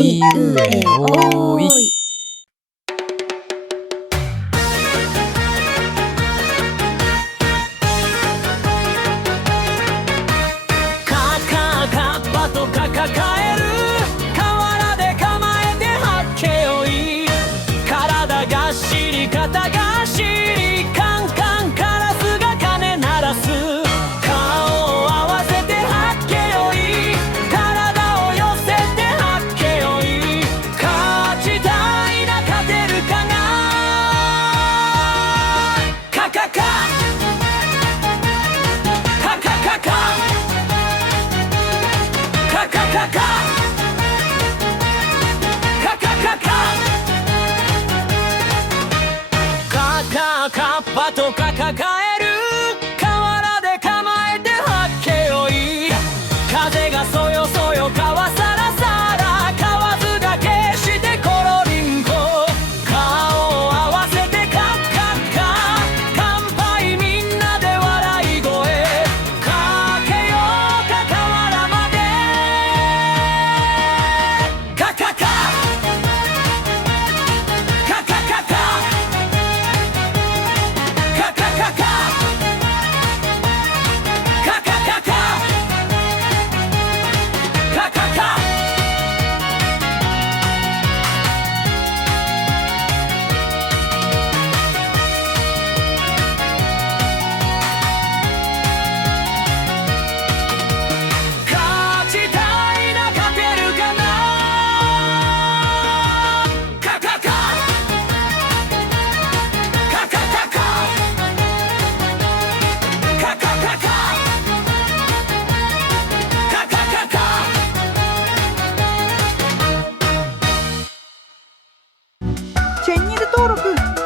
いうえおい。カッパとカカカエル、河原で構えてはっけよい。体がっしり肩がっしり、カンカンカラスが鐘鳴らす。顔を合わせてはっけよい、体を寄せてはっけよい。勝ちたいな、勝てるかな。カカカカカカカカカカカカカカカッパとカカカエル、河原で構えてはっけよい。風がそよそよ川さらさら、河津が決してコロリンコ。顔を合わせてカッカッカ、乾杯みんなで笑い声。かけようか河原まで。カカカカカカカカカカカカカカカカカカ。勝ちたいな、勝てるかな。カカカカカカカカカカカカカカカ。チェンネル登録